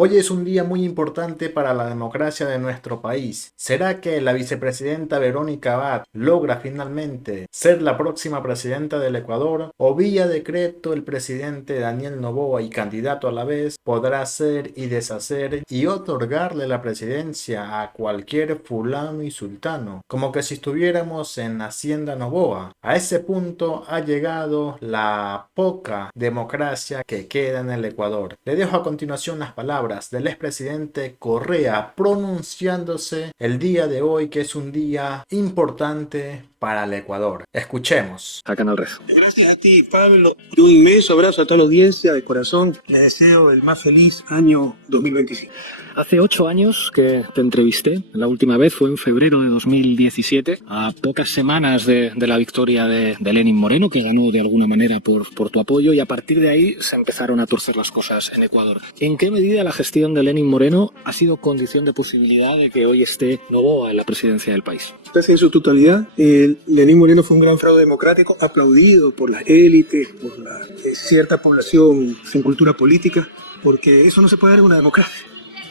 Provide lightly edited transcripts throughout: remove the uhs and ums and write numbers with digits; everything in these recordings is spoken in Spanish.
Hoy es un día muy importante para la democracia de nuestro país. ¿Será que la vicepresidenta Verónica Abad logra finalmente ser la próxima presidenta del Ecuador? ¿O vía decreto el presidente Daniel Noboa y candidato a la vez podrá hacer y deshacer y otorgarle la presidencia a cualquier fulano y sultano? Como que si estuviéramos en Hacienda Noboa. A ese punto ha llegado la poca democracia que queda en el Ecuador. Le dejo a continuación las palabras del expresidente Correa pronunciándose el día de hoy, que es un día importante para el Ecuador. Escuchemos. A Canal Red. Gracias a ti, Pablo. Un inmenso abrazo a toda la audiencia de corazón. Les deseo el más feliz año 2025. Hace 8 años que te entrevisté. La última vez fue en febrero de 2017, a pocas semanas de la victoria de Lenín Moreno, que ganó de alguna manera por tu apoyo, y a partir de ahí se empezaron a torcer las cosas en Ecuador. ¿En qué medida la gestión de Lenín Moreno ha sido condición de posibilidad de que hoy esté Noboa en la presidencia del país? Casi en su totalidad, Lenín Moreno fue un gran fraude democrático, aplaudido por las élites, por la cierta población sin cultura política, porque eso no se puede dar en una democracia.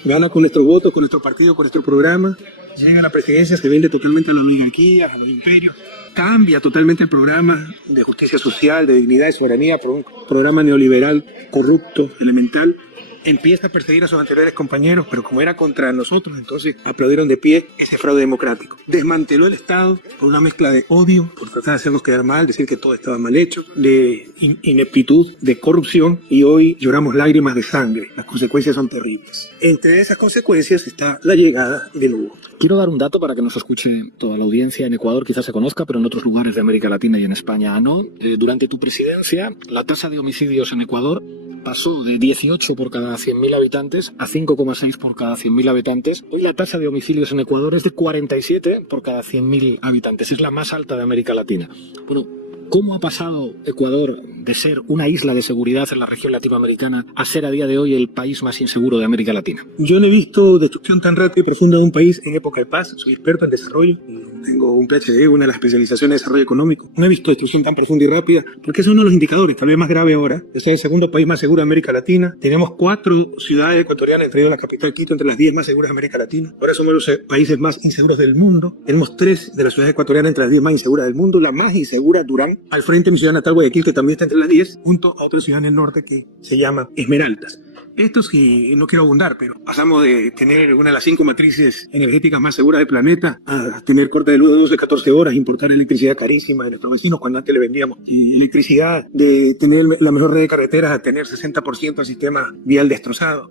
Gana con nuestros votos, con nuestro partido, con nuestro programa, llega a la presidencia, se vende totalmente a la oligarquía, a los imperios, cambia totalmente el programa de justicia social, de dignidad y soberanía por un programa neoliberal corrupto, elemental. Empieza a perseguir a sus anteriores compañeros, pero como era contra nosotros, entonces aplaudieron de pie ese fraude democrático. Desmanteló el Estado por una mezcla de odio, por tratar de hacernos quedar mal, decir que todo estaba mal hecho, de ineptitud, de corrupción, y hoy lloramos lágrimas de sangre. Las consecuencias son terribles. Entre esas consecuencias está la llegada de Noboa. Quiero dar un dato para que nos escuche toda la audiencia. En Ecuador quizás se conozca, pero en otros lugares de América Latina y en España no. Durante tu presidencia, la tasa de homicidios en Ecuador pasó de 18 por cada 100.000 habitantes a 5,6 por cada 100.000 habitantes. Hoy la tasa de homicidios en Ecuador es de 47 por cada 100.000 habitantes. Es la más alta de América Latina. Bueno, ¿cómo ha pasado Ecuador de ser una isla de seguridad en la región latinoamericana a ser a día de hoy el país más inseguro de América Latina? Yo no he visto destrucción tan rápida y profunda de un país en época de paz. Soy experto en desarrollo. Tengo un PhD, una de las especializaciones de desarrollo económico. No he visto destrucción tan profunda y rápida, porque es uno de los indicadores, tal vez más grave ahora. Es el segundo país más seguro de América Latina. Tenemos 4 ciudades ecuatorianas, entre ellas la capital Quito, entre las 10 más seguras de América Latina. Ahora somos los países más inseguros del mundo. Tenemos 3 de las ciudades ecuatorianas entre las 10 más inseguras del mundo. La más insegura, Durán, al frente de mi ciudad natal, Guayaquil, que también está entre las 10, junto a otra ciudad en el norte que se llama Esmeraldas. Esto sí, no quiero abundar, pero pasamos de tener una de las 5 matrices energéticas más seguras del planeta a tener corte de luz de 12, 14 horas, importar electricidad carísima de nuestros vecinos cuando antes le vendíamos electricidad, de tener la mejor red de carreteras a tener 60% del sistema vial destrozado.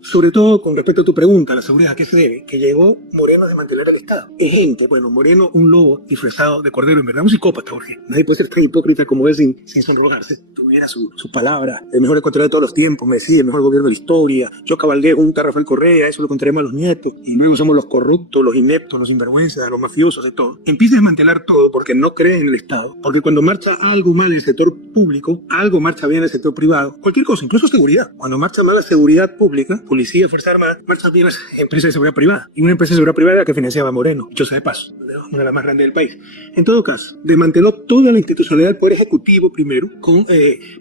Sobre todo, con respecto a tu pregunta, la seguridad, ¿a qué se debe? Que llegó Moreno a desmantelar el Estado. Es gente, bueno, Moreno, un lobo disfrazado de cordero, en verdad, un psicópata, Jorge. Nadie puede ser tan hipócrita como él sin sonrojarse. Tuviera su palabra, el mejor ecuatoriano de todos los tiempos, me decía, el mejor gobierno de la historia. Yo cabalgué junto a Rafael Correa, eso lo contaremos a los nietos, y luego somos los corruptos, los ineptos, los sinvergüenzas, los mafiosos, de todo. Empieza a desmantelar todo porque no cree en el Estado, porque cuando marcha algo mal en el sector público, algo marcha bien en el sector privado, cualquier cosa, incluso seguridad. Cuando marcha mal la seguridad pública, policía, Fuerzas Armadas, marcha bien las empresas de seguridad privada, y una empresa de seguridad privada que financiaba Moreno, dicho sea de paso, una de las más grandes del país. En todo caso, desmanteló toda la institucionalidad del Poder Ejecutivo primero,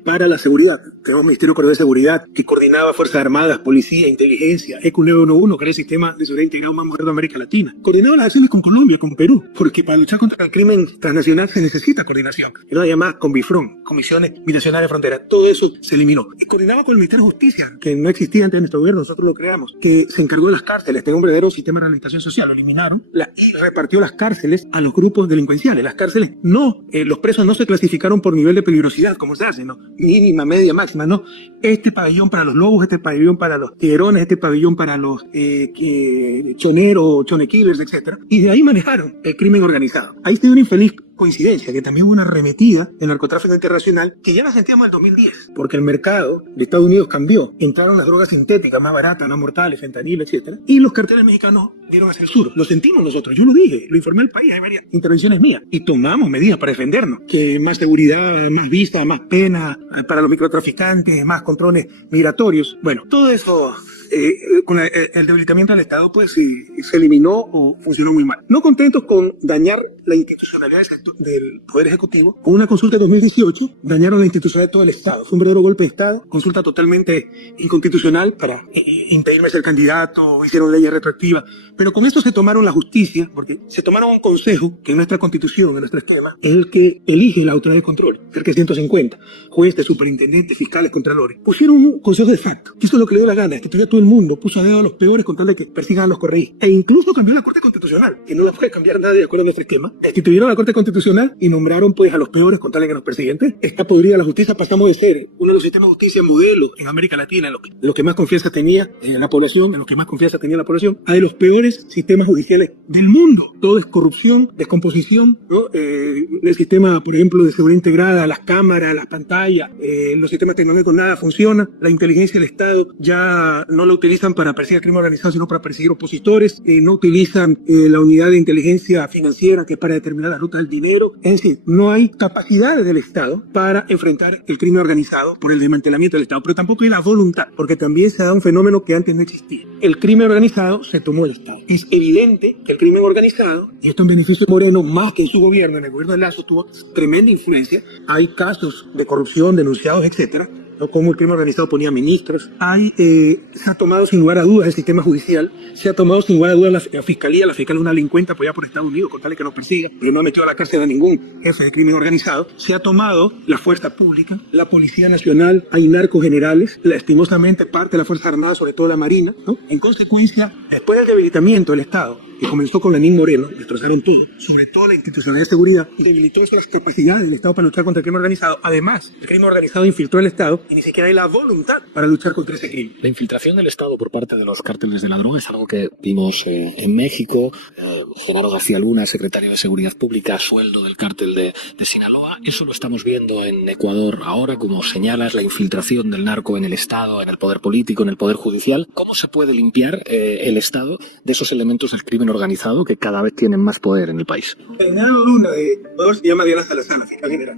para la seguridad. Tenemos Ministerio de Seguridad, que coordinaba Fuerzas Armadas, Policía, Inteligencia, ECU 911, que era el sistema de seguridad integrado más moderno de América Latina. Coordinaba las acciones con Colombia, con Perú, porque para luchar contra el crimen transnacional se necesita coordinación. Era una llamada con BIFRON, Comisiones Binacionales de Frontera. Todo eso se eliminó. Y coordinaba con el Ministerio de Justicia, que no existía antes de nuestro gobierno, nosotros lo creamos, que se encargó de las cárceles, tenía un verdadero sistema de rehabilitación social, lo eliminaron, y repartió las cárceles a los grupos delincuenciales. Las cárceles no, los presos no se clasificaron por nivel de peligrosidad, como se hace, ¿no? Mínima, media, máxima, no. Este pabellón para los lobos, este pabellón para los tiguerones, este pabellón para los choneros, chonekillers, etc. Y de ahí manejaron el crimen organizado. Ahí está una infeliz coincidencia, que también hubo una arremetida de narcotráfico internacional que ya la sentíamos en el 2010, porque el mercado de Estados Unidos cambió. Entraron las drogas sintéticas más baratas, más mortales, fentanilo, etc. Y los carteles mexicanos dieron hacia el sur. Lo sentimos nosotros, yo lo dije, lo informé al país, hay varias intervenciones mías. Y tomamos medidas para defendernos, que más seguridad, más vista, más pena para los microtraficantes, más controles migratorios. Bueno, todo eso con el debilitamiento del Estado, pues se eliminó o funcionó muy mal. No contentos con dañar la institucionalidad del Poder Ejecutivo, con una consulta de 2018 dañaron la institucionalidad de todo el Estado. Fue un verdadero golpe de Estado, consulta totalmente inconstitucional para impedirme ser candidato, hicieron leyes retroactivas, pero con esto se tomaron la justicia, porque se tomaron un consejo que en nuestra constitución, en nuestro esquema, es el que elige la autoridad de control, cerca de 150, jueces, superintendentes, fiscales, contralores. Pusieron un consejo de facto, que hizo lo que le dio la gana, destituyó a todo el mundo, puso a dedo a los peores con tal de que persigan a los correístas, e incluso cambió la Corte Constitucional, que no la puede cambiar nadie de acuerdo a nuestro esquema. Destituyeron a la Corte Constitucional y nombraron pues a los peores con tal de que nos persiguen. Está podrida la justicia, pasamos de ser uno de los sistemas de justicia modelo en América Latina, en lo que más confianza tenía la población, a de los peores sistemas judiciales del mundo. Todo es corrupción, descomposición, ¿no? El sistema, por ejemplo, de seguridad integrada, las cámaras, las pantallas, los sistemas tecnológicos, nada funciona. La inteligencia del Estado ya no la utilizan para perseguir el crimen organizado, sino para perseguir opositores. No utilizan la unidad de inteligencia financiera, que es para determinar la ruta del dinero. Es decir, no hay capacidades del Estado para enfrentar el crimen organizado por el desmantelamiento del Estado, pero tampoco hay la voluntad, porque también se da un fenómeno que antes no existía. El crimen organizado se tomó el Estado. Es evidente que el crimen organizado, y esto en beneficio de Moreno, más que en su gobierno, en el gobierno de Lazo, tuvo tremenda influencia. Hay casos de corrupción denunciados, etcétera, ¿no? Como el crimen organizado ponía ministros. Se ha tomado sin lugar a dudas el sistema judicial, se ha tomado sin lugar a dudas la fiscalía es una delincuente apoyada por Estados Unidos con tal de que nos persiga, pero no ha metido a la cárcel a ningún jefe de crimen organizado. Se ha tomado la fuerza pública, la Policía Nacional, hay narcos generales, lastimosamente parte de la Fuerza Armada, sobre todo la Marina, ¿no? En consecuencia, después del debilitamiento del Estado, que comenzó con Lenín Moreno, destrozaron todo, sobre todo la institucionalidad de seguridad, debilitó eso las capacidades del Estado para luchar contra el crimen organizado. Además, el crimen organizado infiltró el Estado y ni siquiera hay la voluntad para luchar contra ese crimen. La infiltración del Estado por parte de los cárteles de la droga es algo que vimos en México. Genaro García Luna, secretario de Seguridad Pública, a sueldo del cártel de Sinaloa. Eso lo estamos viendo en Ecuador ahora, como señalas, la infiltración del narco en el Estado, en el poder político, en el poder judicial. ¿Cómo se puede limpiar el Estado de esos elementos del crimen organizado que cada vez tienen más poder en el país? Genaro Luna de Ecuador se llama Diana Salazar, la fiscal general.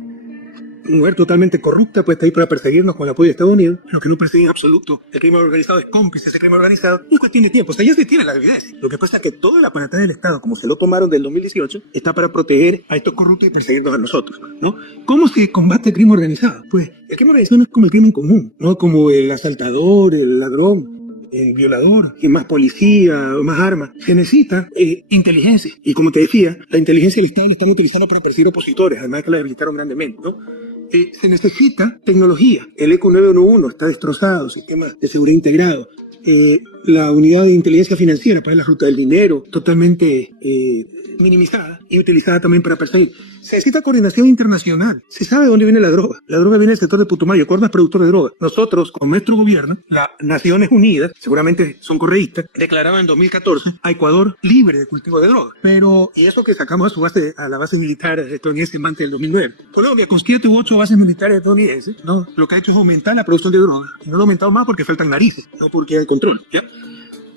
Una mujer totalmente corrupta, pues está ahí para perseguirnos con el apoyo de Estados Unidos, lo que no persigue en absoluto. El crimen organizado es cómplice de ese crimen organizado. Es cuestión de tiempo, o sea, ya se tiene la evidencia. Lo que pasa es que todo el aparato del Estado, como se lo tomaron del 2018, está para proteger a estos corruptos y perseguirnos a nosotros, ¿no? ¿Cómo se combate el crimen organizado? Pues el crimen organizado no es como el crimen común, no como el asaltador, el ladrón, el violador, y más policía, más armas. Se necesita inteligencia. Y como te decía, la inteligencia del Estado la están utilizando para perseguir opositores, además de que la debilitaron grandemente, ¿no? Se necesita tecnología. El ECO 911 está destrozado, sistema de seguridad integrado. La unidad de inteligencia financiera para la ruta del dinero, totalmente minimizada y utilizada también para perseguir. Se necesita coordinación internacional. Se sabe de dónde viene la droga. La droga viene del sector de Putumayo. Ecuador no es productor de droga. Nosotros, con nuestro gobierno, las Naciones Unidas, seguramente son correístas, declaraban en 2014 a Ecuador libre de cultivo de droga. Pero, y eso que sacamos a la base militar estadounidense en Mante del 2009. Colombia, con 7 u 8 bases militares estadounidenses, ¿no? Lo que ha hecho es aumentar la producción de droga. Y no lo ha aumentado más porque faltan narices, no porque hay control, ¿ya?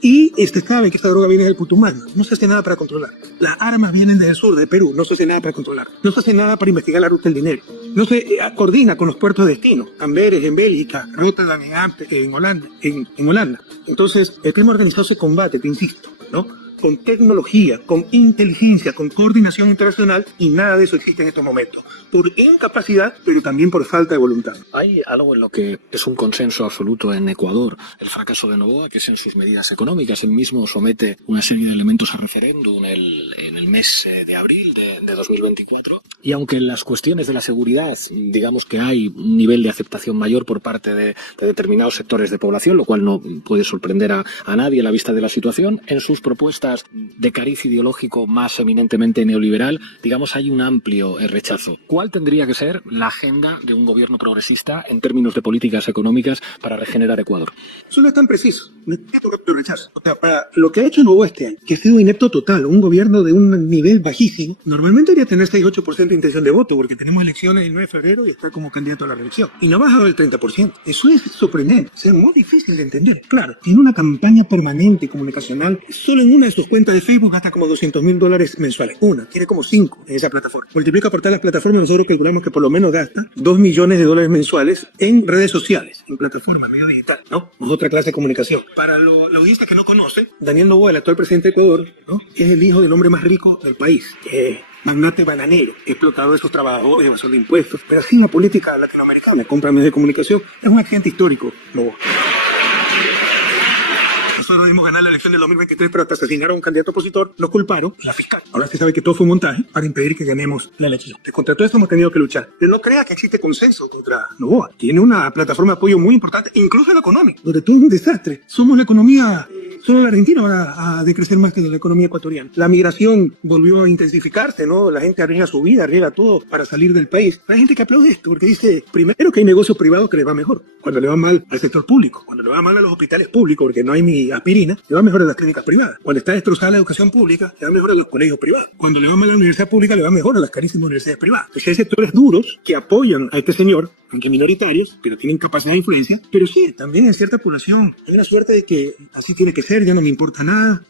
Y sabe que esta droga viene del Putumayo. No se hace nada para controlar. Las armas vienen del sur de Perú. No se hace nada para controlar. No se hace nada para investigar la ruta del dinero. No se coordina con los puertos de destino. Amberes en Bélgica, Rotterdam en Holanda. En Holanda. Entonces, el crimen organizado se combate, te insisto, ¿no? Con tecnología, con inteligencia, con coordinación internacional, y nada de eso existe en estos momentos. Por incapacidad, pero también por falta de voluntad. Hay algo en lo que es un consenso absoluto en Ecuador, el fracaso de Noboa, que es en sus medidas económicas. Él mismo somete una serie de elementos a referéndum en el mes de abril de 2024. Y aunque en las cuestiones de la seguridad, digamos que hay un nivel de aceptación mayor por parte de determinados sectores de población, lo cual no puede sorprender a nadie a la vista de la situación, en sus propuestas de cariz ideológico más eminentemente neoliberal, digamos, hay un amplio rechazo. ¿Cuál tendría que ser la agenda de un gobierno progresista en términos de políticas económicas para regenerar Ecuador? Eso no es tan preciso. Necesito que rechazo. O sea, para lo que ha hecho Noboa este año, que ha sido inepto total, un gobierno de un nivel bajísimo, normalmente debería tener 6-8% de intención de voto, porque tenemos elecciones el 9 de febrero y está como candidato a la reelección. Y no ha bajado el 30%. Eso es sorprendente. Es muy difícil de entender. Claro, tiene una campaña permanente comunicacional solo en una de sus cuentas de Facebook gasta como $200.000 mensuales. Una, tiene como 5 en esa plataforma. Multiplica por todas las plataformas, nosotros calculamos que por lo menos gasta $2 millones mensuales en redes sociales, en plataformas, medio digital, ¿no? Es otra clase de comunicación. Para la audiencia que no conoce, Daniel Noboa, el actual presidente de Ecuador, ¿no? Es el hijo del hombre más rico del país. Magnate bananero, explotador de sus trabajadores, evasor de impuestos, pero así en la política latinoamericana, compra medios de comunicación, es un agente histórico, Noboa. Nosotros dimos ganar la elección del 2023, pero hasta asesinaron a un candidato opositor, nos culparon, la fiscal. Ahora se sabe que todo fue un montaje para impedir que ganemos la elección. Contra todo esto hemos tenido que luchar. Pero no crea que existe consenso contra Noboa. Tiene una plataforma de apoyo muy importante, incluso en la económica, donde todo es un desastre. Somos la economía, solo la Argentina va a decrecer más que la economía ecuatoriana. La migración volvió a intensificarse, ¿no? La gente arriesga su vida, arriesga todo para salir del país. Hay gente que aplaude esto porque dice, primero, que hay negocios privados que les va mejor. Cuando le va mal al sector público, cuando le va mal a los hospitales públicos, porque no hay ni aspirina, le va mejor a las clínicas privadas. Cuando está destrozada la educación pública, le va mejor a los colegios privados. Cuando le va mal a la universidad pública, le va mejor a las carísimas universidades privadas. Entonces hay sectores duros que apoyan a este señor, aunque minoritarios, pero tienen capacidad de influencia. Pero sí, también en cierta población hay una suerte de que así tiene que ser, ya no me importa nada.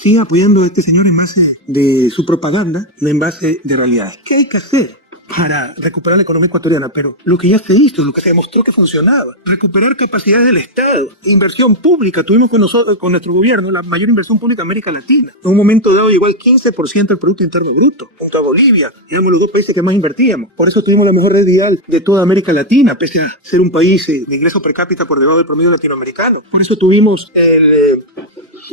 Sigue apoyando a este señor en base de su propaganda, no en base de realidades. ¿Qué hay que hacer para recuperar la economía ecuatoriana? Pero lo que ya se hizo, lo que se demostró que funcionaba, recuperar capacidades del Estado, inversión pública. Tuvimos con nuestro gobierno la mayor inversión pública de América Latina. En un momento dado llegó al 15% del Producto Interno Bruto, junto a Bolivia. Éramos los dos países que más invertíamos. Por eso tuvimos la mejor red vial de toda América Latina, pese a ser un país de ingreso per cápita por debajo del promedio latinoamericano. Por eso tuvimos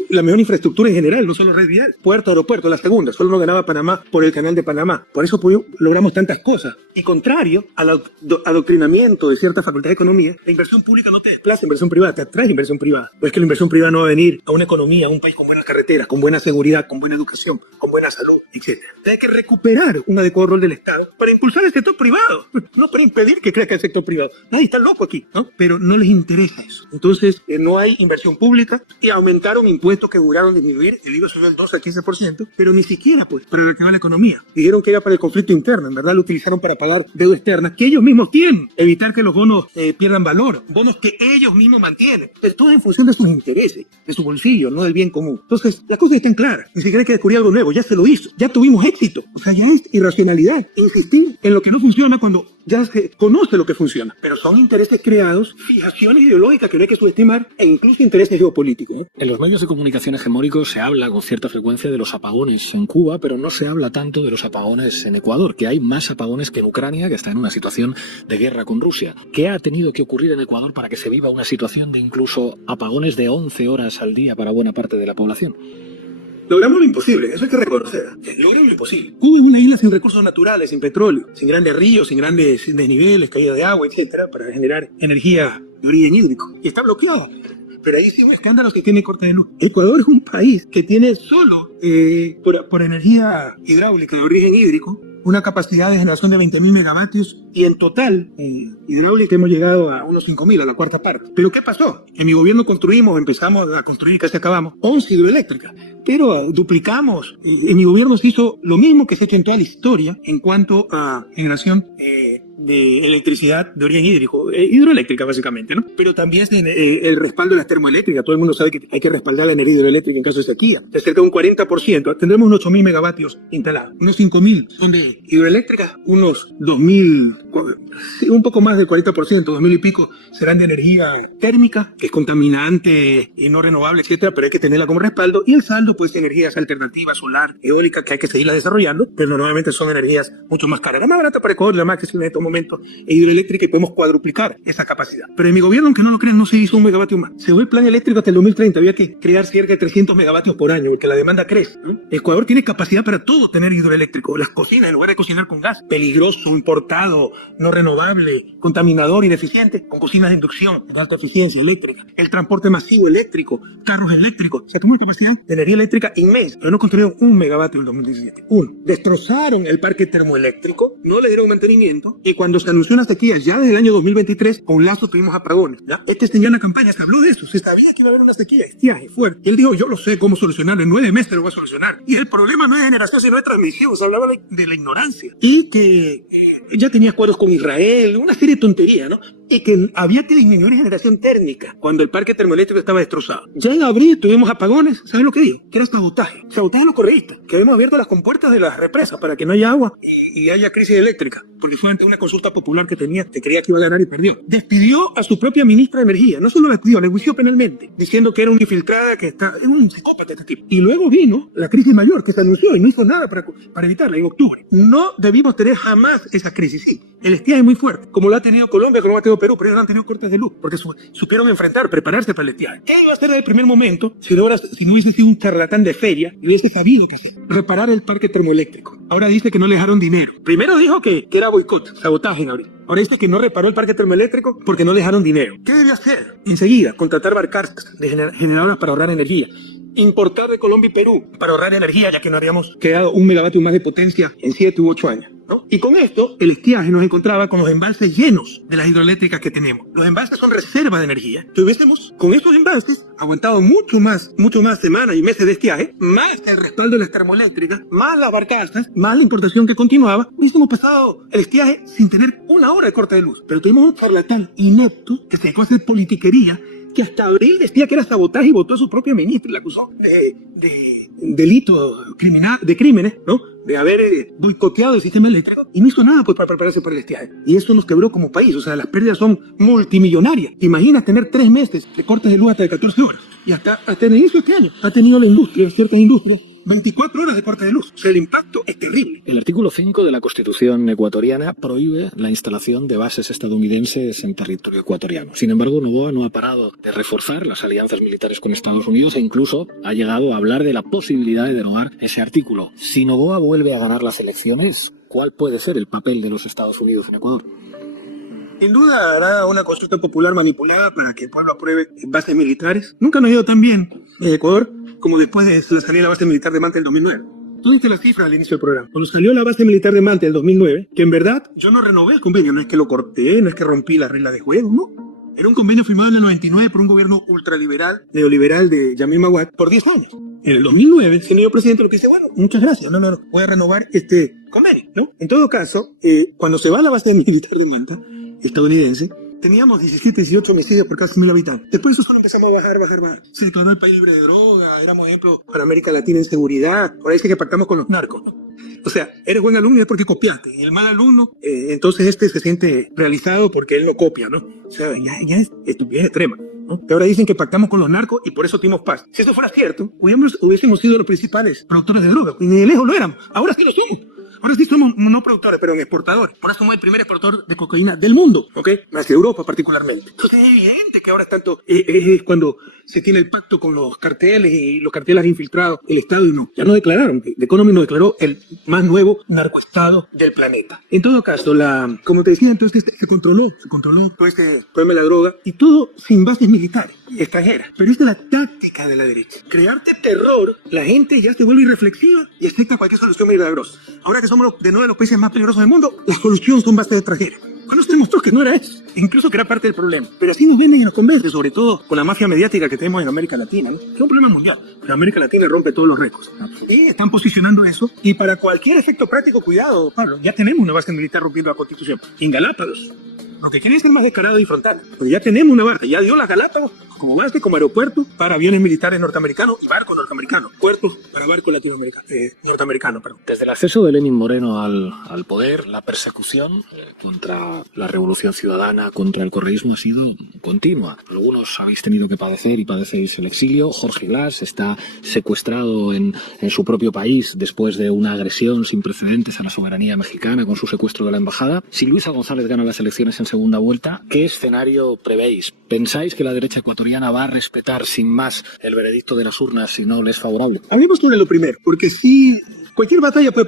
la mejor infraestructura en general, no solo red vial. Puerto, aeropuerto, la segunda. Solo nos ganaba Panamá por el canal de Panamá. Por eso logramos tantas cosas. Y contrario al adoctrinamiento de ciertas facultades de economía, la inversión pública no te desplaza inversión privada, te atrae inversión privada. Pues que la inversión privada no va a venir a una economía, a un país con buenas carreteras, con buena seguridad, con buena educación, con buena salud, etc. Hay que recuperar un adecuado rol del Estado para impulsar el sector privado, no para impedir que crezca el sector privado. Nadie está loco aquí, ¿no? Pero no les interesa eso. Entonces, no hay inversión pública y aumentaron impuestos que duraron disminuir, el IVA subió del 12 al 15%, pero ni siquiera pues para reactivar la economía. Dijeron que era para el conflicto interno, en verdad lo utilizaron para pagar deuda externa que ellos mismos tienen, evitar que los bonos pierdan valor, bonos que ellos mismos mantienen, pero todo en función de sus intereses, de su bolsillo, no del bien común. Entonces, las cosas están claras, ni siquiera hay que descubrir algo nuevo, ya se lo hizo, ya tuvimos éxito, o sea, ya es irracionalidad insistir en lo que no funciona cuando ya se conoce lo que funciona, pero son intereses creados, fijaciones ideológicas que no hay que subestimar e incluso intereses geopolíticos. En los medios de comunicación hegemónicos se habla con cierta frecuencia de los apagones en Cuba, pero no se habla tanto de los apagones en Ecuador, que hay más apagones que en Ucrania, que está en una situación de guerra con Rusia. ¿Qué ha tenido que ocurrir en Ecuador para que se viva una situación de incluso apagones de 11 horas al día para buena parte de la población? Logramos lo imposible, eso hay que reconocer. Logramos lo imposible. Cuba es una isla sin recursos naturales, sin petróleo, sin grandes ríos, sin grandes desniveles, caída de agua, etcétera, para generar energía de origen hídrico. Y está bloqueada. Pero ahí sí un escándalo que tiene corte de luz. Ecuador es un país que tiene solo por energía hidráulica de origen hídrico una capacidad de generación de 20.000 megavatios y en total hidráulica hemos llegado a unos 5.000, a la cuarta parte. ¿Pero qué pasó? En mi gobierno empezamos a construir y casi acabamos 11 hidroeléctricas, pero duplicamos. En mi gobierno se hizo lo mismo que se ha hecho en toda la historia en cuanto a generación de electricidad de origen hídrico, hidroeléctrica básicamente, ¿no? Pero también el respaldo de las termoeléctricas. Todo el mundo sabe que hay que respaldar la energía hidroeléctrica en caso de sequía. De cerca de un 40%. Tendremos unos 8.000 megavatios instalados. Unos 5.000 son de hidroeléctricas, unos 2.000, un poco más del 40%, 2.000 y pico serán de energía térmica, que es contaminante y no renovable, etcétera, pero hay que tenerla como respaldo. Y el saldo, pues, de energías alternativas, solar, eólica, que hay que seguirla desarrollando, pero normalmente son energías mucho más caras. La más barata para Ecuador, la más que en estos momentos, es hidroeléctrica y podemos cuadruplicar esa capacidad. Pero en mi gobierno, aunque no lo crean, no se hizo un megavatio más. Se fue el plan eléctrico hasta el 2030. Había que crear cerca de 300 megavatios por año, porque la demanda crece. Ecuador tiene capacidad para todo tener hidroeléctrico. Las cocinas, en lugar de cocinar con gas, peligroso, importado, no renovable, contaminador, ineficiente, con cocinas de inducción de alta eficiencia eléctrica. El transporte masivo eléctrico, carros eléctricos. O sea, tenemos una capacidad de energía eléctrica inmensa. Pero no construyeron un megavatio en el 2017. Destrozaron el parque termoeléctrico, no le dieron mantenimiento, y cuando se anunció una sequía ya desde el año 2023, con Lazo tuvimos apagones. ¿Ya? Ya en la campaña se habló de eso, se sabía que iba a haber una sequía, estiaje fuerte. Y él dijo, yo lo sé cómo solucionarlo, en 9 meses lo voy a solucionar. Y el problema no es de generación, sino de transmisión. Se hablaba de la ignorancia. Y que ya tenía acuerdos con Israel, una serie de tonterías, ¿no? y que había que disminuir la generación térmica cuando el parque termoeléctrico estaba destrozado. Ya en abril tuvimos apagones, ¿saben lo que dijo? Que era sabotaje. Sabotaje a los correístas, que habíamos abierto las compuertas de las represas para que no haya agua y haya crisis eléctrica, porque fue ante una consulta popular que tenía, que creía que iba a ganar y perdió. Despidió a su propia ministra de Energía, no solo la despidió, la enjuició penalmente, diciendo que era una infiltrada, que era un psicópata este tipo. Y luego vino la crisis mayor que se anunció y no hizo nada para evitarla en octubre. No debimos tener jamás esa crisis, sí. El estiaje es muy fuerte, como lo ha tenido Colombia, como lo ha tenido Perú, pero ellos no han tenido cortes de luz, porque supieron enfrentar, prepararse para el estiaje. ¿Qué iba a hacer desde el primer momento si no hubiese sido un charlatán de feria y hubiese sabido qué hacer? Reparar el parque termoeléctrico. Ahora dice que no le dejaron dinero. Primero dijo que era boicot, sabotaje en abril. Ahora dice que no reparó el parque termoeléctrico porque no le dejaron dinero. ¿Qué debe hacer? Enseguida, contratar barcazas de generadoras para ahorrar energía. Importar de Colombia y Perú para ahorrar energía, ya que no habíamos quedado 1 megavatio más de potencia en 7 u 8 años, ¿no? Y con esto, el estiaje nos encontraba con los embalses llenos de las hidroeléctricas que tenemos. Los embalses son reservas de energía. Entonces hubiésemos, con estos embalses, aguantado mucho más semanas y meses de estiaje, más el respaldo de las termoeléctricas, más las barcazas, más la importación que continuaba, hubiésemos pasado el estiaje sin tener 1 hora de corte de luz. Pero tuvimos un charlatán inepto que se dedicó a hacer politiquería, que hasta abril decía que era sabotaje y votó a su propia ministra, la acusó de delito criminal, de crímenes, ¿no? De haber boicoteado el sistema eléctrico y no hizo nada pues para prepararse para el estiaje. Y eso nos quebró como país, o sea, las pérdidas son multimillonarias. Imaginas tener 3 meses de cortes de luz hasta de 14 horas. Y hasta el inicio de este año ha tenido la industria, ciertas industrias, 24 horas de corte de luz. O sea, el impacto es terrible. El artículo 5 de la Constitución ecuatoriana prohíbe la instalación de bases estadounidenses en territorio ecuatoriano. Sin embargo, Noboa no ha parado de reforzar las alianzas militares con Estados Unidos e incluso ha llegado a hablar de la posibilidad de derogar ese artículo. Si Noboa vuelve a ganar las elecciones, ¿cuál puede ser el papel de los Estados Unidos en Ecuador? Sin duda hará una consulta popular manipulada para que el pueblo apruebe bases militares. Nunca nos ha ido tan bien en Ecuador como después de la salida de la base militar de Manta en el 2009. Tú diste las cifras al inicio del programa. Cuando salió la base militar de Manta en el 2009, que en verdad yo no renové el convenio, no es que lo corté, no es que rompí las reglas de juego, no. Era un convenio firmado en el 99 por un gobierno ultraliberal, neoliberal de Yamil Maguad por 10 años. En el 2009, siendo yo presidente, lo que dice, bueno, muchas gracias, no, voy a renovar este convenio, ¿no? En todo caso, cuando se va a la base militar de Manta, estadounidense, teníamos 17, 18 homicidios por cada 100.000 habitantes. Después de eso solo empezamos a bajar. Se declaró el país libre de droga, éramos ejemplo para América Latina en seguridad, por ahí dice que pactamos con los narcos, ¿no? O sea, eres buen alumno y es porque copiaste, y el mal alumno, entonces se siente realizado porque él no copia, ¿no? O sea, ya es estupidez extrema, ¿no? Que ahora dicen que pactamos con los narcos y por eso tuvimos paz. Si eso fuera cierto, hubiésemos sido los principales productores de droga, y ni de lejos lo éramos, ahora sí lo somos. Ahora sí somos no productores, pero exportadores. Ahora somos el primer exportador de cocaína del mundo, ¿ok? Hacia Europa particularmente. Entonces es evidente que ahora es tanto, es cuando se tiene el pacto con los carteles y los carteles han infiltrado el Estado y no. Ya nos declararon, The Economist nos declaró el más nuevo narcoestado del planeta. En todo caso, como te decía, entonces se controló todo este problema de la droga y todo sin bases militares extranjeras. Pero esta es la táctica de la derecha. Crearte terror, la gente ya se vuelve irreflexiva y acepta cualquier solución milagrosa. Ahora que somos de uno de los países más peligrosos del mundo, la solución son bases extranjeras. Cuando se demostró que no era eso, incluso que era parte del problema. Pero así nos venden y nos convencen, sobre todo con la mafia mediática que tenemos en América Latina, ¿no? Es un problema mundial, pero América Latina rompe todos los récords, ¿no? Y están posicionando eso, y para cualquier efecto práctico, cuidado, Pablo, ya tenemos una base militar rompiendo la Constitución. En Galápagos, lo que quieren es ser más descarado y frontal, pero ya tenemos una base, ya dio las Galápagos como base, como aeropuerto para aviones militares norteamericanos y barcos norteamericanos, puertos para barcos norteamericanos. Desde el acceso de Lenín Moreno al poder, la persecución contra la revolución ciudadana, contra el correísmo ha sido continua. Algunos habéis tenido que padecer y padecéis el exilio. Jorge Glass está secuestrado en su propio país después de una agresión sin precedentes a la soberanía mexicana con su secuestro de la embajada. Si Luisa González gana las elecciones en segunda vuelta, ¿qué escenario prevéis? ¿Pensáis que la derecha ecuatoriana va a respetar sin más el veredicto de las urnas si no le es favorable? Hablemos sobre lo primero, porque sí, cualquier batalla puede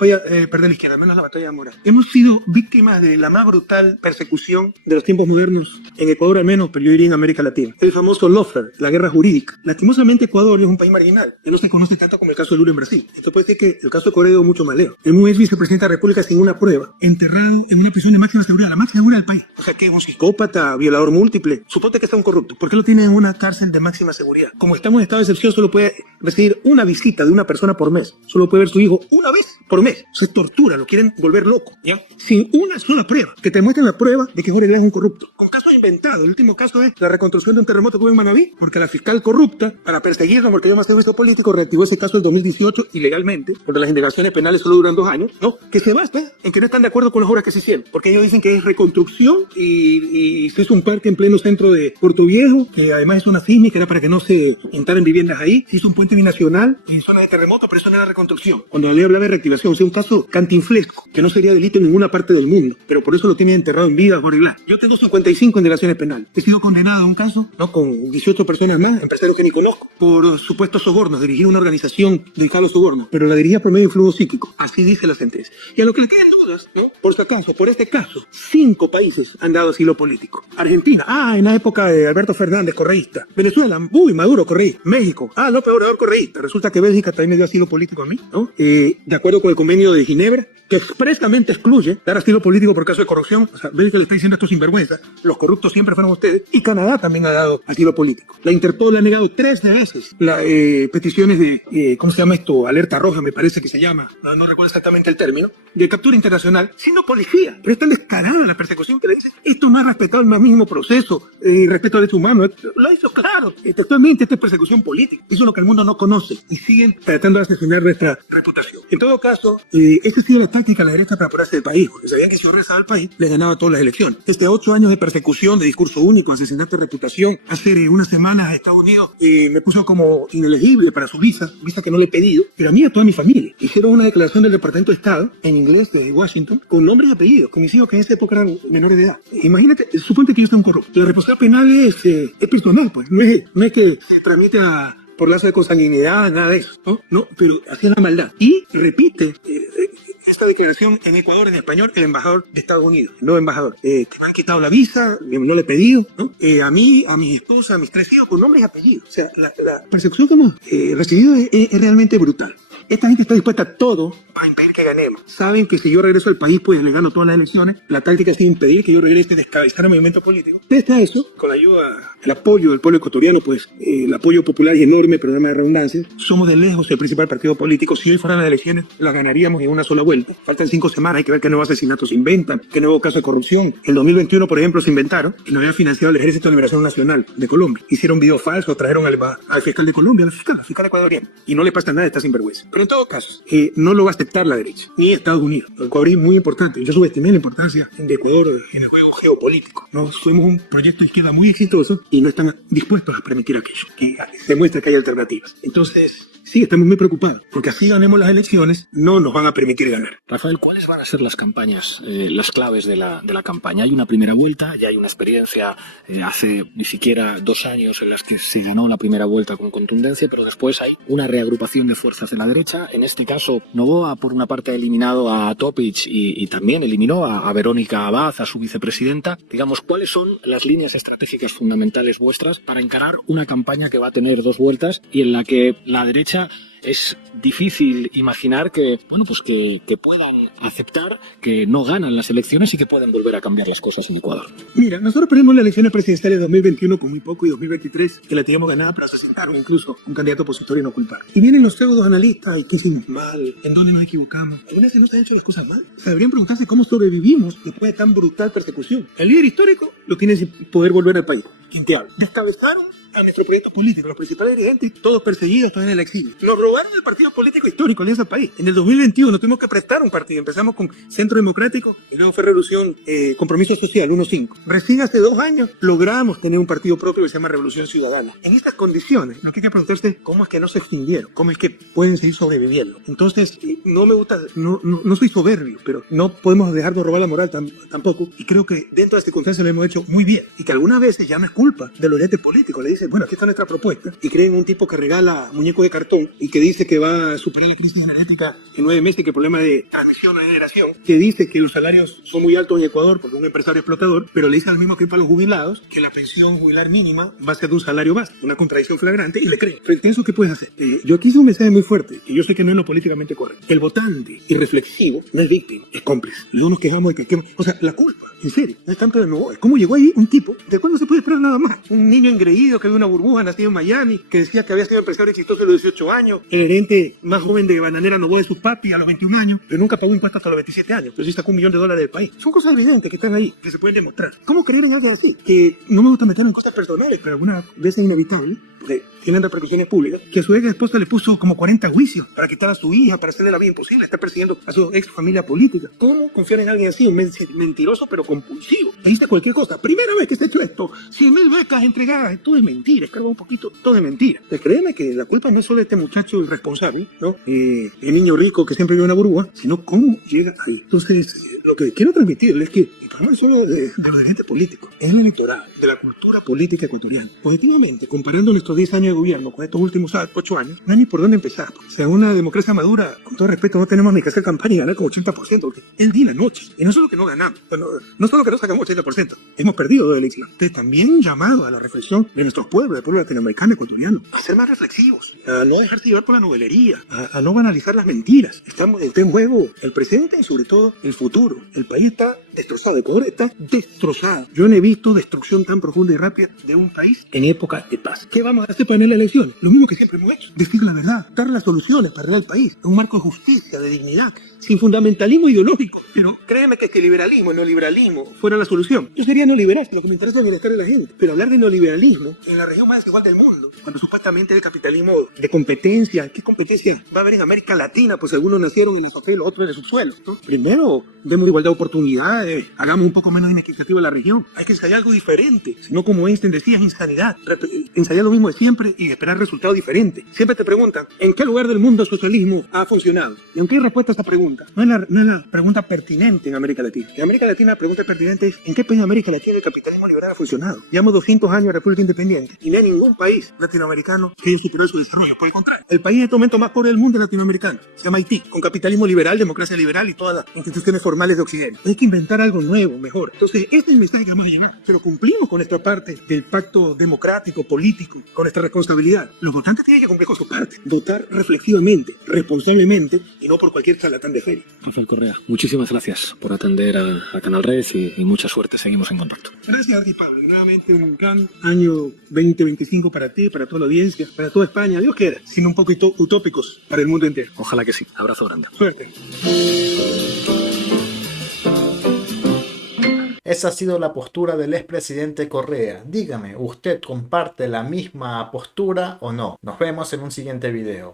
perder la izquierda, menos la batalla de Mora. Hemos sido víctimas de la más brutal persecución de los tiempos modernos, en Ecuador al menos, pero yo diría en América Latina. El famoso lawfare, la guerra jurídica. Lastimosamente Ecuador es un país marginal, que no se conoce tanto como el caso de Lula en Brasil. Esto puede decir que el caso de Correa es mucho más lejos. El muy ex vicepresidente de la República sin una prueba, enterrado en una prisión de máxima seguridad, la máxima seguridad del país. O sea, que es un psicópata, violador múltiple. Suponte que está un corrupto. ¿Por qué lo tiene en una cárcel de máxima seguridad? Como estamos en estado de excepción, solo puede recibir una visita de una persona por mes. Solo puede ver su hijo una vez por mes. Eso es tortura, lo quieren volver loco, ¿ya? Sin una sola prueba, que te muestren la prueba de que Jorge Glass es un corrupto. Con casos inventados. El último caso es la reconstrucción de un terremoto que hubo en Manabí, porque la fiscal corrupta, para perseguirlo porque yo más servicio político, reactivó ese caso en 2018 ilegalmente, porque las indagaciones penales solo duran 2 años, ¿no? Que se basta en que no están de acuerdo con las obras que se hicieron, porque ellos dicen que es reconstrucción y se hizo un parque en pleno centro de Puerto Viejo, que además es una sísmica, era para que no se entraran viviendas ahí, se hizo un puente binacional en zona de terremoto, pero eso no era reconstrucción. Cuando la ley hablaba de reactivación, o sea, un caso cantinflesco, que no sería delito en ninguna parte del mundo, pero por eso lo tienen enterrado en vida Jorge Glass. Yo tengo 55 indagaciones penales. He sido condenado a un caso, ¿no? Con 18 personas más, empresarios que ni conozco, por supuestos sobornos, dirigir una organización dedicada a los sobornos, pero la dirigía por medio de influjo psíquico. Así dice la sentencia. Y a lo que le queden dudas, ¿no? Por si acaso, por este caso, 5 países han dado asilo político. Argentina, en la época de Alberto Fernández, correísta. Venezuela, Maduro, correísta. México, López Obrador, correísta. Resulta que Bélgica también me dio asilo político a mí, ¿no? De acuerdo con el convenio de Ginebra, que expresamente excluye dar asilo político por caso de corrupción. O sea, Bélgica le está diciendo a estos sinvergüenzas, los corruptos siempre fueron ustedes, y Canadá también ha dado asilo político. La Interpol ha negado 13 veces las peticiones de, ¿cómo se llama esto? Alerta roja, me parece que se llama, no recuerdo exactamente el término, de captura internacional, siendo policía. Pero es tan descarada la persecución que le dice, esto no ha respetado el más mínimo proceso, respeto a derechos humanos. Lo hizo claro, textualmente, esto es persecución política. Eso es lo que el mundo no conoce, y siguen tratando de asesinar nuestra reputación. En todo caso, esta ha sido la táctica de la derecha para apurarse del país, porque sabían que si regresaba al país, les ganaba todas las elecciones. 8 años de persecución, de discurso único, asesinato de reputación. Hace unas semanas Estados Unidos me puso como inelegible para su visa que no le he pedido, pero a mí y a toda mi familia. Hicieron una declaración del Departamento de Estado, en inglés, de Washington, con nombre y apellido, con mis hijos que en esa época eran menores de edad. Imagínate, suponte que yo soy un corrupto. La responsabilidad penal es personal, pues, no es que se tramite por lazo de consanguinidad, nada de eso, ¿no? No, pero hacía la maldad. Y repite esta declaración en Ecuador, en español, el embajador de Estados Unidos, el nuevo embajador. Que me han quitado la visa, no le he pedido, ¿no? A mí, a mi esposa, a mis 3 hijos, con nombres y apellidos. O sea, la persecución que hemos recibido es realmente brutal. Esta gente está dispuesta a todo para impedir que ganemos. Saben que si yo regreso al país, pues le gano todas las elecciones. La táctica es impedir que yo regrese, descabezar el movimiento político. Pese a eso, con la ayuda, el apoyo del pueblo ecuatoriano, pues el apoyo popular es enorme, perdóname la redundancia. Somos de lejos el principal partido político. Si hoy fueran las elecciones, las ganaríamos en una sola vuelta. Faltan 5 semanas, hay que ver qué nuevos asesinatos se inventan, qué nuevos casos de corrupción. En 2021, por ejemplo, se inventaron que no había financiado el Ejército de Liberación Nacional de Colombia. Hicieron video falso, trajeron al fiscal de Colombia, al fiscal ecuatoriano. Y no le pasa nada, está sinvergüenza. Pero en todo caso, no lo va a aceptar la derecha, ni Estados Unidos. El Ecuador es muy importante. Yo subestimé la importancia de Ecuador en el juego geopolítico. No, somos un proyecto de izquierda muy exitoso y no están dispuestos a permitir aquello, que se muestra que hay alternativas. Entonces, sí, estamos muy preocupados, porque así ganemos las elecciones, no nos van a permitir ganar. Rafael, ¿cuáles van a ser las campañas, las claves de la campaña? Hay una primera vuelta, ya hay una experiencia hace ni siquiera 2 años en las que se ganó la primera vuelta con contundencia, pero después hay una reagrupación de fuerzas de la derecha. En este caso, Noboa, por una parte, ha eliminado a Topic y también eliminó a Verónica Abad, a su vicepresidenta. Digamos, ¿cuáles son las líneas estratégicas fundamentales vuestras para encarar una campaña que va a tener 2 vueltas y en la que la derecha es difícil imaginar que, bueno, pues que puedan aceptar que no ganan las elecciones y que pueden volver a cambiar las cosas en Ecuador? Mira, nosotros perdimos las elecciones presidenciales de 2021 con muy poco y 2023 que la teníamos ganada, pero asesinaron incluso un candidato opositor y no culpar. Y vienen los pseudos analistas y qué hicimos mal, en dónde nos equivocamos. Algunas veces no se han hecho las cosas mal. O sea, deberían preguntarse cómo sobrevivimos después de tan brutal persecución. El líder histórico lo tiene sin poder volver al país. ¿Quién te habla? Descabezaron a nuestro proyecto político, los principales dirigentes, todos perseguidos, todos en el exilio. Nos robaron el partido político histórico en ese país. En el 2021 tuvimos que prestar un partido. Empezamos con Centro Democrático y luego fue Revolución Compromiso Social 1-5. Recién hace 2 años logramos tener un partido propio que se llama Revolución Ciudadana. En estas condiciones, lo que hay que preguntarse es cómo es que no se extinguieron, cómo es que pueden seguir sobreviviendo. Entonces, no me gusta, no soy soberbio, pero no podemos dejarnos robar la moral tampoco. Y creo que dentro de las circunstancias lo hemos hecho muy bien. Y que algunas veces ya no es culpa de los dirigentes políticos. Le dicen, bueno, aquí está nuestra propuesta. Y creen un tipo que regala muñecos de cartón y que dice que va a superar la crisis energética en 9 meses, que el problema de transmisión o de generación, que dice que los salarios son muy altos en Ecuador porque es un empresario explotador, pero le dice al mismo tiempo a los jubilados que la pensión jubilar mínima va a ser de un salario base. Una contradicción flagrante y le creen. Frente a eso, ¿qué puedes hacer? Yo aquí hice un mensaje muy fuerte y yo sé que no es lo políticamente correcto. El votante irreflexivo no es víctima, es cómplice. Luego nos quejamos de que o sea, la culpa, en serio, no es tanto de Noboa. ¿Cómo llegó ahí un tipo de cuál no se puede esperar nada más? Un niño engreído que había una burbuja nacido en Miami, que decía que había sido empresario exitoso a los 18 años, el gerente más joven de Bananera Novoa de sus papi a los 21 años, pero nunca pagó impuestos hasta los 27 años, pero sí sacó $1 millón del país. Son cosas evidentes que están ahí, que se pueden demostrar. ¿Cómo creer en alguien así? Que no me gusta meterme en cosas personales, pero alguna vez es inevitable, porque tienen repercusiones públicas, que a su ex esposa le puso como 40 juicios para quitar a su hija, para hacerle la vida imposible, estar persiguiendo a su ex familia política. ¿Cómo confiar en alguien así? Un mentiroso pero compulsivo. Te dice cualquier cosa. Primera vez que se ha hecho esto, 100.000 becas entregadas, todo es mentira, escarba un poquito, todo es mentira. Pero créeme que la culpa no es solo de este muchacho irresponsable, ¿no? El niño rico que siempre vive en una burbuja, sino cómo llega ahí. Entonces, lo que quiero transmitirle es que el problema no es solo de los dirigentes políticos, es el electorado, de la cultura política ecuatoriana. Objetivamente, comparando nuestros 10 años de gobierno con estos últimos 8 años, no hay ni por dónde empezar. O sea, una democracia madura, con todo respeto, no tenemos ni que hacer campaña y ganar como 80%, porque es día y la noche. Y no solo que no ganamos, no solo que no sacamos 80%, hemos perdido de elección. Entonces, también un llamado a la reflexión de nuestros pueblos, del pueblo latinoamericano, ecuatoriano, a ser más reflexivos, a no dejarse llevar por la novelería, a no banalizar las mentiras. Está en juego el presente y sobre todo el futuro. El país está destrozado, Ecuador está destrozado. Yo no he visto destrucción tan profunda y rápida de un país en época de paz. ¿Qué vamos a hacer para ganar la elección? Lo mismo que siempre hemos hecho, decir la verdad, dar las soluciones para arreglar el país, en un marco de justicia, de dignidad, sin fundamentalismo ideológico. Pero créeme que liberalismo, neoliberalismo fuera la solución. Yo sería neoliberal, lo que me interesa es el bienestar de la gente. Pero hablar de neoliberalismo en la región más desigual del mundo, cuando supuestamente el capitalismo de competencia, ¿qué competencia va a haber en América Latina? Pues algunos nacieron en la azotea y los otros en el subsuelo, ¿no? Primero, demos igualdad de oportunidades, hagamos un poco menos inequitativo la región. Hay que ensayar algo diferente, no como Einstein decía, es insanidad. Ensayar lo mismo de siempre y esperar resultados diferentes. Siempre te preguntan, ¿en qué lugar del mundo el socialismo ha funcionado? Y aunque hay respuesta a esta pregunta, no es la pregunta pertinente en América Latina. En América Latina la pregunta pertinente es, ¿en qué país de América Latina el capitalismo liberal ha funcionado? Llevamos 200 años de República Independiente y no hay ningún país latinoamericano que haya superado su desarrollo. Por el contrario, el país en este momento más pobre del mundo es latinoamericano. Se llama Haití, con capitalismo liberal, democracia liberal y todas las instituciones formales de Occidente. Hay que inventar algo nuevo, mejor. Entonces, este es el mensaje que vamos a llevar. Pero cumplimos con nuestra parte del pacto democrático, político, con nuestra responsabilidad. Los votantes tienen que cumplir con su parte. Votar reflexivamente, responsablemente y no por cualquier charlatán de feria. Rafael Correa, muchísimas gracias por atender a Canal Red y mucha suerte. Seguimos en contacto. Gracias a ti, Pablo. Nuevamente un gran año 2025 para ti, para toda la audiencia, para toda España. Dios quiera, siendo un poco utópicos para el mundo entero. Ojalá que sí. Abrazo grande. Suerte. Esa ha sido la postura del expresidente Correa. Dígame, ¿usted comparte la misma postura o no? Nos vemos en un siguiente video.